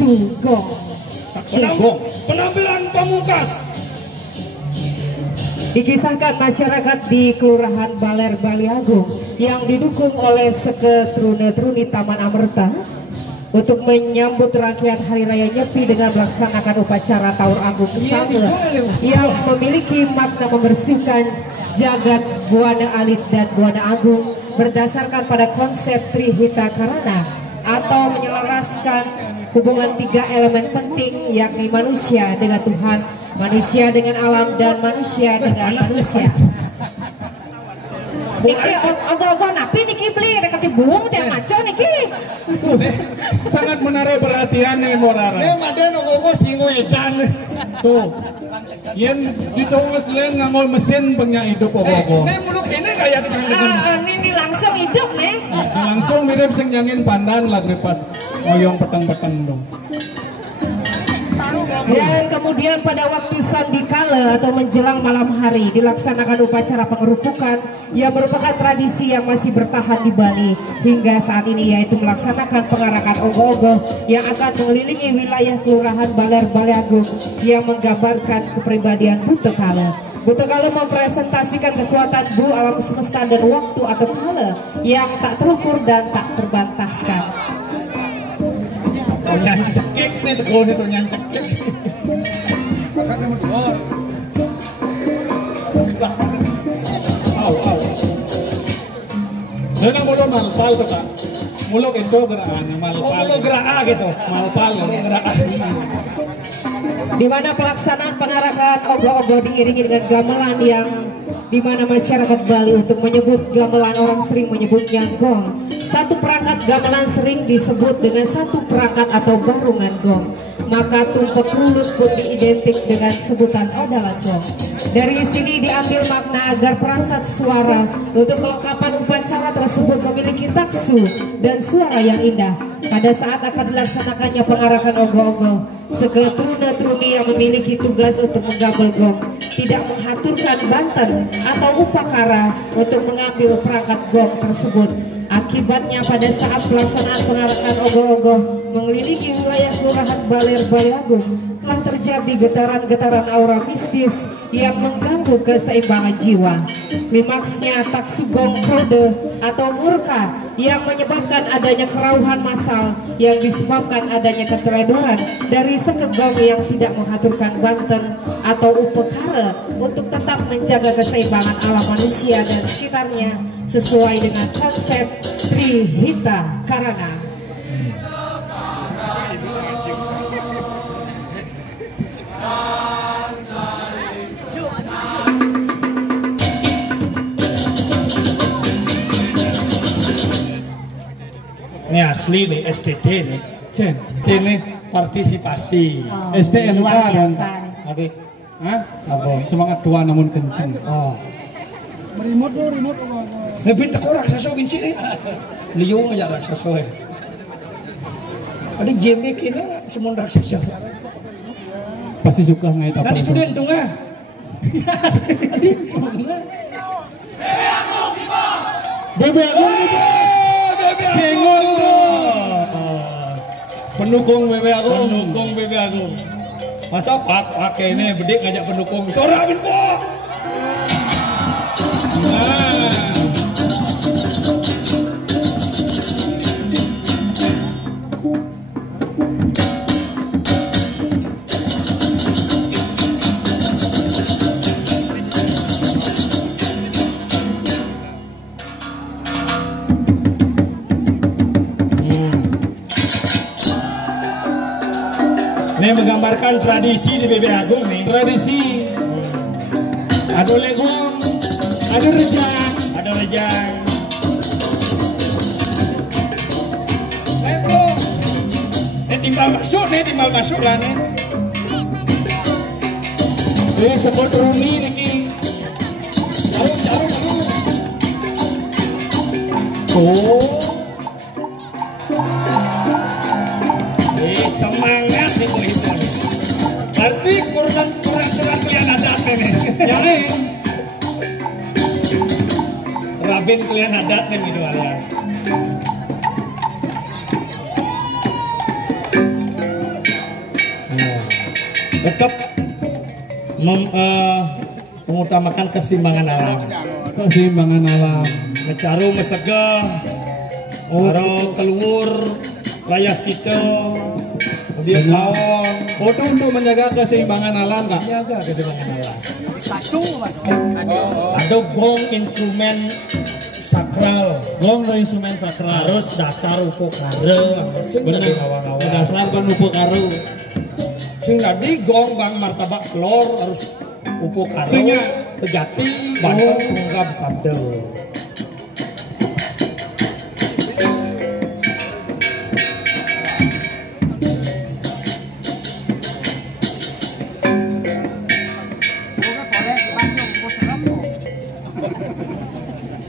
Taksugong. Penampilan pamungkas. Dikisahkan masyarakat di Kelurahan Baler Baliagung yang didukung oleh Seke Trune-Truni Taman Amerta untuk menyambut rangkaian Hari Raya Nyepi dengan melaksanakan upacara Taur Agung Kesanga yang memiliki makna membersihkan jagat Buana Alit dan Buana Agung berdasarkan pada konsep Trihita Karana atau menyelaraskan hubungan tiga elemen penting yakni manusia dengan Tuhan, manusia dengan alam, dan manusia dengan manusia. Niki ogo-ogo napi niki beli dekat buung tiap maco niki. Sangat menarik perhatian nih Morara. Maden ogo-ogo singo edan. Tuh. Yen ditongos lain nganggo mesin penyak hidup ogo-ogo. Nih muluk ini kayak dengan ini langsung hidup nih. Langsung mirip sing nyangin pandan lah pas ngoyong peteng-peteng dong. Dan kemudian pada waktu sandikala atau menjelang malam hari dilaksanakan upacara pengerupukan yang merupakan tradisi yang masih bertahan di Bali hingga saat ini, yaitu melaksanakan pengarakan ogo-ogo yang akan mengelilingi wilayah Kelurahan Baler Baliagung yang menggambarkan kepribadian Buto Kala. Buto Kala mempresentasikan kekuatan Bu alam semesta dan waktu atau kala yang tak terukur dan tak terbantahkan. Nyanyi cekik nih tekul itu nyanyi cekik. Jangan bodoh malpal tuh Kak. Muluk itu gerakan malpal. Oh muluk gerak gitu. Malpal gerak. Di mana pelaksanaan pengarakan ogo-ogo diiringi dengan gamelan yang di mana masyarakat Bali untuk menyebut gamelan orang sering menyebutnya gong. Satu perangkat gamelan sering disebut dengan satu perangkat atau barungan gong. Maka tumpek rulut pun diidentik dengan sebutan odalan gong. Dari sini diambil makna agar perangkat suara untuk kelengkapan upacara tersebut memiliki taksu dan suara yang indah. Pada saat akan dilaksanakannya pengarakan ogo-ogo, Seke Trune-Truni yang memiliki tugas untuk menggabel gong tidak menghaturkan banten atau upakara untuk mengambil perangkat gong tersebut. Akibatnya pada saat pelaksanaan pengarakan ogo-ogo mengelilingi wilayah Kelurahan Baler Baliagung telah terjadi getaran-getaran aura mistis yang mengganggu keseimbangan jiwa. Klimaksnya taksugong kode atau murka yang menyebabkan adanya kerauhan massal yang disebabkan adanya keteledoran dari sekegong yang tidak mengaturkan banten atau upekara untuk tetap menjaga keseimbangan alam manusia dan sekitarnya sesuai dengan konsep Trihita Karana. Ini asli nih SDD nih. Sini partisipasi. STNK dan adik. Semangat tua namun kenceng. Oh. Remote tuh, remote. Lebih tak raksasa gini sini. Liu aja raksasa. Ada jemik ini semua raksasa. Pasti suka ngai tak. Nanti itu dia entungnya. Bebe Agung. Sengon pendukung Bebe Agung. Masa pakai ini bedik ngajak pendukung sorakin kok. Ini menggambarkan tradisi di Bebe Agung nih. Tradisi. Ada legong, ada rejang. Ayo, timbal masuk lah nih. Ini sebut runi nih. Jauh. Oh. Semangat nih kita. Berarti kurang kalian adat nih. Jadi Rabin kalian adat nih gitu kalian. tetap mengutamakan keseimbangan alam. Keseimbangan alam. Mecaru mesegah, aro keluar, raya situ, dia lawang. Itu untuk menjaga keseimbangan alam, nggak? Jaga keseimbangan alam. Ada gong instrumen sakral, gong lo instrumen sakral. Harus dasar upo karo, dasar ban upo karo. Sing tadi gong bang martabak telur harus upo karo. Singnya kejati, bangun ungkap sabdo.